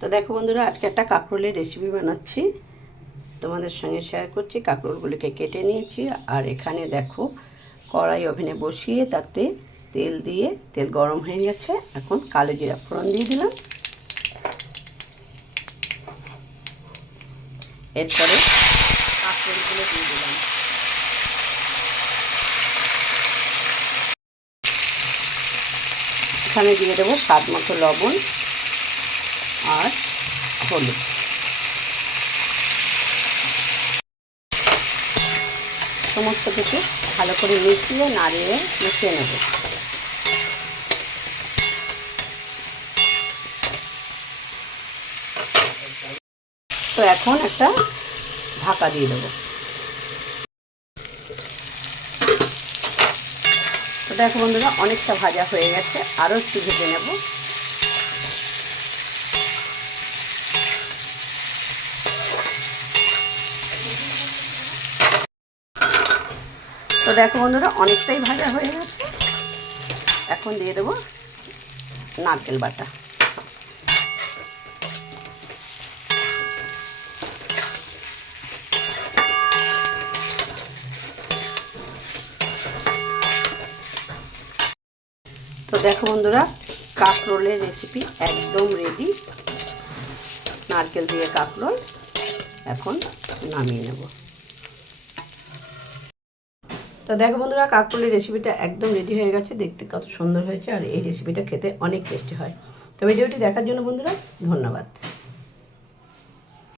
তো দেখো বন্ধুরা, আজকে একটা কাঁকরোলের রেসিপি বানাচ্ছি, তোমাদের সঙ্গে শেয়ার করছি। কাঁকরোলগুলিকে কেটে নিয়েছি, আর এখানে দেখো কড়াই ওভেনে বসিয়ে তাতে তেল দিয়ে, তেল গরম হয়ে গেছে। এখন কালো জিরা ফোড়ন দিয়ে দিলাম। এরপরে কাঁকরোলগুলো দিয়ে দিলাম। এখানে দিয়ে দেবো স্বাদ মতো লবণ আর হলুদ। সমস্ত কিছু ভালো করে মিশিয়ে নাড়িয়ে মিশিয়ে নেব। তো এখন একটা ঢাকা দিয়ে দেবো। তো দেখো বন্ধুরা, অনেকটা ভাজা হয়ে গেছে, আরও একটু ভেজে নেব। তো দেখো বন্ধুরা, অনেকটাই ভাজা হয়ে গেছে। এখন দিয়ে দেবো নারকেল বাটা। তো দেখো বন্ধুরা, কাঁকরোলের রেসিপি একদম রেডি। নারকেল দিয়ে কাঁকরোল এখন নামিয়ে নেব। তো দেখো বন্ধুরা, কাঁকরোলের রেসিপিটা একদম রেডি হয়ে গেছে। দেখতে কত সুন্দর হয়েছে, আর এই রেসিপিটা খেতে অনেক টেস্টি হয়। তো ভিডিওটি দেখার জন্য বন্ধুরা ধন্যবাদ।